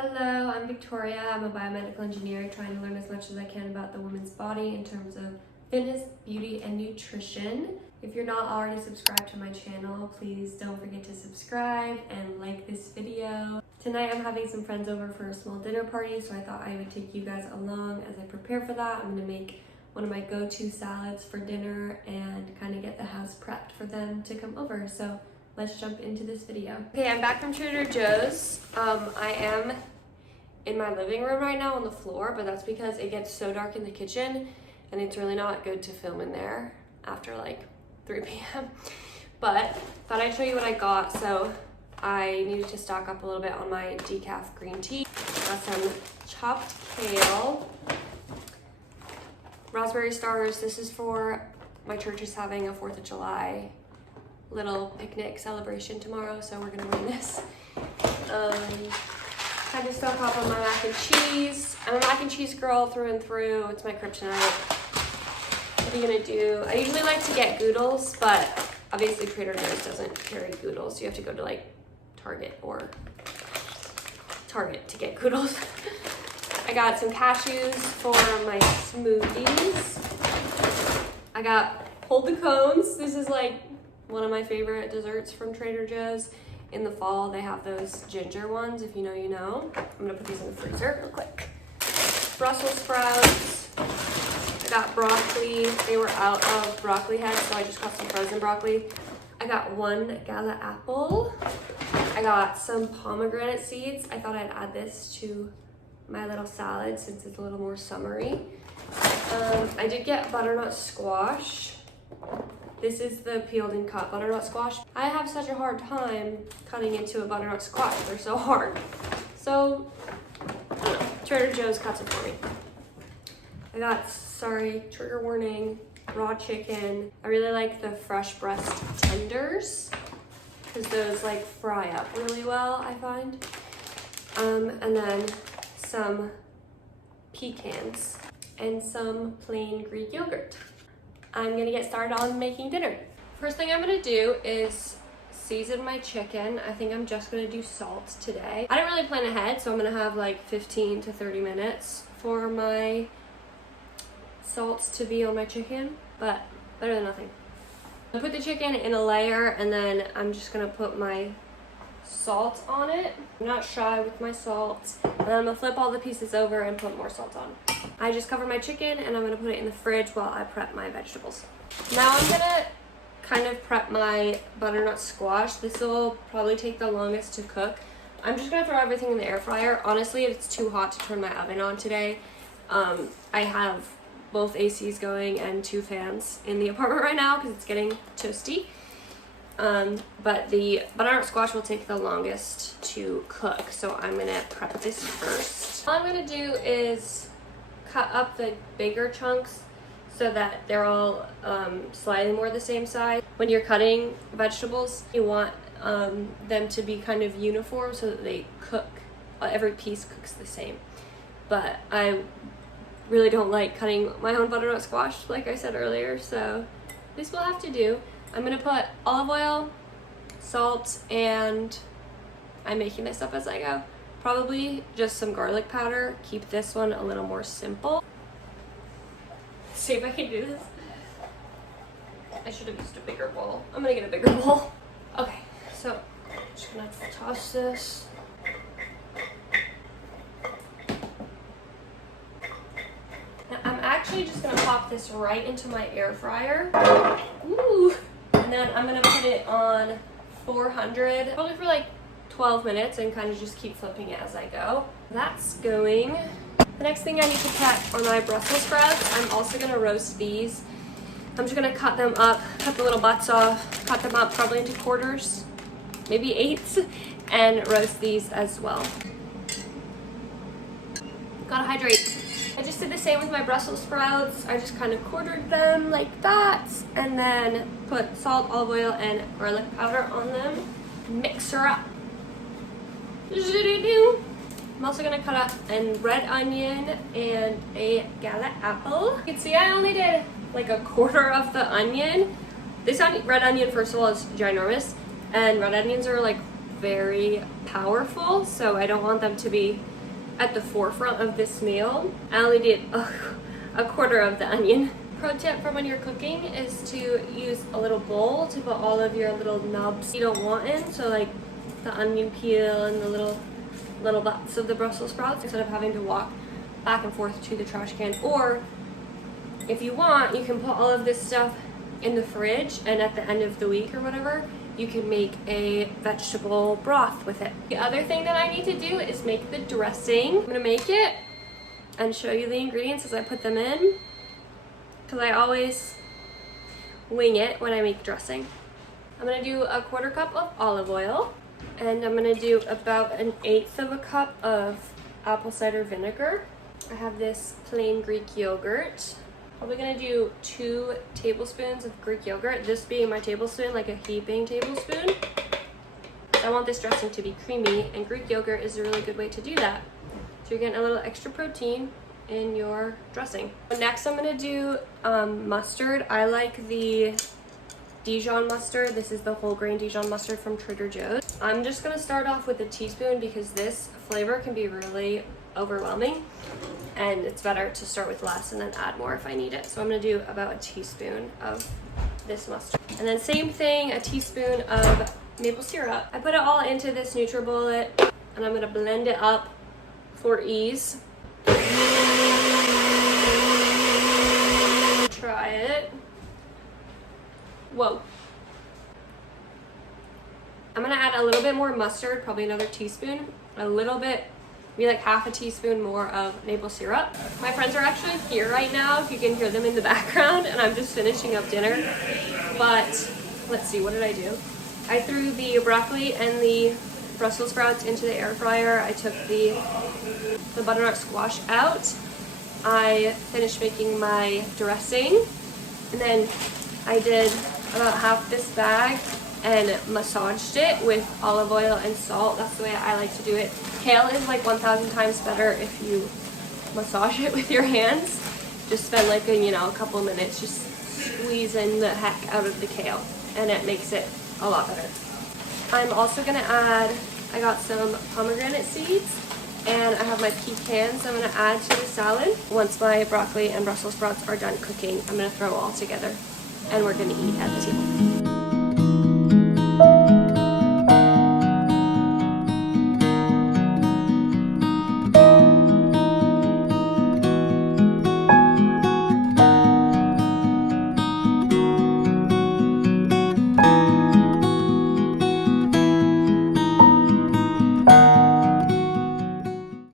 Hello, I'm Victoria. I'm a biomedical engineer trying to learn as much as I can about the woman's body in terms of fitness, beauty, and nutrition. If you're not already subscribed to my channel, please don't forget to subscribe and like this video. Tonight I'm having some friends over for a small dinner party, so I thought I would take you guys along as I prepare for that. I'm gonna make one of my go-to salads for dinner and kind of get the house prepped for them to come over. So let's jump into this video. Okay, I'm back from Trader Joe's. I am in my living room right now on the floor, but that's because it gets so dark in the kitchen and it's really not good to film in there after like 3 p.m. But thought I'd show you what I got. So I needed to stock up a little bit on my decaf green tea. Got some chopped kale, raspberry stars. This is for my church is having a 4th of July little picnic celebration tomorrow, so we're gonna win this. Had to stock up on my mac and cheese. I'm a mac and cheese girl through and through. It's my kryptonite. What are you gonna do? I usually like to get Goodles, but obviously Trader Joe's doesn't carry Goodles. You have to go to like Target to get Goodles. I got some cashews for my smoothies. I got hold the cones. This is like one of my favorite desserts from Trader Joe's. In the fall, they have those ginger ones. If you know, you know. I'm gonna put these in the freezer real quick. Brussels sprouts. I got broccoli. They were out of broccoli heads, so I just got some frozen broccoli. I got 1 gala apple. I got some pomegranate seeds. I thought I'd add this to my little salad since it's a little more summery. I did get butternut squash. This is the peeled and cut butternut squash. I have such a hard time cutting into a butternut squash. They're so hard. So, I don't know. Trader Joe's cuts it for me. I got, sorry, trigger warning, raw chicken. I really like the fresh breast tenders because those like fry up really well, I find. And then some pecans and some plain Greek yogurt. I'm gonna get started on making dinner. First thing I'm gonna do is season my chicken. I think I'm just gonna do salt today. I didn't really plan ahead, so I'm gonna have like 15 to 30 minutes for my salts to be on my chicken, but better than nothing. I put the chicken in a layer and then I'm just gonna put my salt on it. I'm not shy with my salt. And then I'm gonna flip all the pieces over and put more salt on. I just covered my chicken and I'm gonna put it in the fridge while I prep my vegetables. Now I'm gonna kind of prep my butternut squash. This will probably take the longest to cook. I'm just gonna throw everything in the air fryer. Honestly, it's too hot to turn my oven on today. I have both ACs going and 2 fans in the apartment right now because it's getting toasty. But the butternut squash will take the longest to cook, so I'm gonna prep this first. All I'm gonna do is cut up the bigger chunks so that they're all slightly more the same size. When you're cutting vegetables, you want them to be kind of uniform so that they cook, every piece cooks the same. But I really don't like cutting my own butternut squash, like I said earlier, so this will have to do. I'm gonna put olive oil, salt, and I'm making this up as I go. Probably just some garlic powder. Keep this one a little more simple. Let's see if I can do this. I should have used a bigger bowl. I'm gonna get a bigger bowl. Okay, so I'm just gonna toss this. Now I'm actually just gonna pop this right into my air fryer. Ooh. And then I'm gonna put it on 400, probably for like 12 minutes and kind of just keep flipping it as I go. That's going. The next thing I need to cut are my Brussels sprouts. I'm also gonna roast these. I'm just gonna cut them up, cut the little butts off, cut them up probably into quarters, maybe 8ths, and roast these as well. Gotta hydrate. I just did the same with my Brussels sprouts. I just kind of quartered them like that and then put salt, olive oil, and garlic powder on them. Mix her up. I'm also gonna cut up a red onion and a gala apple. You can see I only did like a quarter of the onion. This red onion, first of all, is ginormous, and red onions are like very powerful, so I don't want them to be at the forefront of this meal. I only did a quarter of the onion. Pro tip for when you're cooking is to use a little bowl to put all of your little nubs you don't want in, so like the onion peel and the little butts of the Brussels sprouts, instead of having to walk back and forth to the trash can. Or if you want, you can put all of this stuff in the fridge, and at the end of the week or whatever, you can make a vegetable broth with it. The other thing that I need to do is make the dressing. I'm gonna make it and show you the ingredients as I put them in, because I always wing it when I make dressing. I'm gonna do a 1/4 cup of olive oil, and I'm gonna do about 1/8 of a cup of apple cider vinegar. I have this plain Greek yogurt. Probably gonna do 2 tablespoons of Greek yogurt, this being my tablespoon, like a heaping tablespoon. I want this dressing to be creamy, and Greek yogurt is a really good way to do that. So you're getting a little extra protein in your dressing. Next, I'm gonna do mustard. I like the Dijon mustard. This is the whole grain Dijon mustard from Trader Joe's. I'm just gonna start off with a teaspoon because this flavor can be really overwhelming, and it's better to start with less and then add more if I need it. So I'm gonna do about a teaspoon of this mustard. And then same thing, a teaspoon of maple syrup. I put it all into this NutriBullet, and I'm gonna blend it up for ease. Try it. Whoa. I'm gonna add a little bit more mustard, probably another teaspoon, a little bit, maybe like half a teaspoon more of maple syrup. My friends are actually here right now, if you can hear them in the background, and I'm just finishing up dinner. But let's see, what did I do? I threw the broccoli and the Brussels sprouts into the air fryer. I took the butternut squash out. I finished making my dressing, and then I did about half this bag and massaged it with olive oil and salt. That's the way I like to do it. Kale is like 1,000 times better if you massage it with your hands. Just spend like a couple minutes just squeezing the heck out of the kale, and it makes it a lot better. I'm also gonna add, I got some pomegranate seeds, and I have my pecans I'm gonna add to the salad. Once my broccoli and Brussels sprouts are done cooking, I'm gonna throw it all together, and we're gonna eat at the table.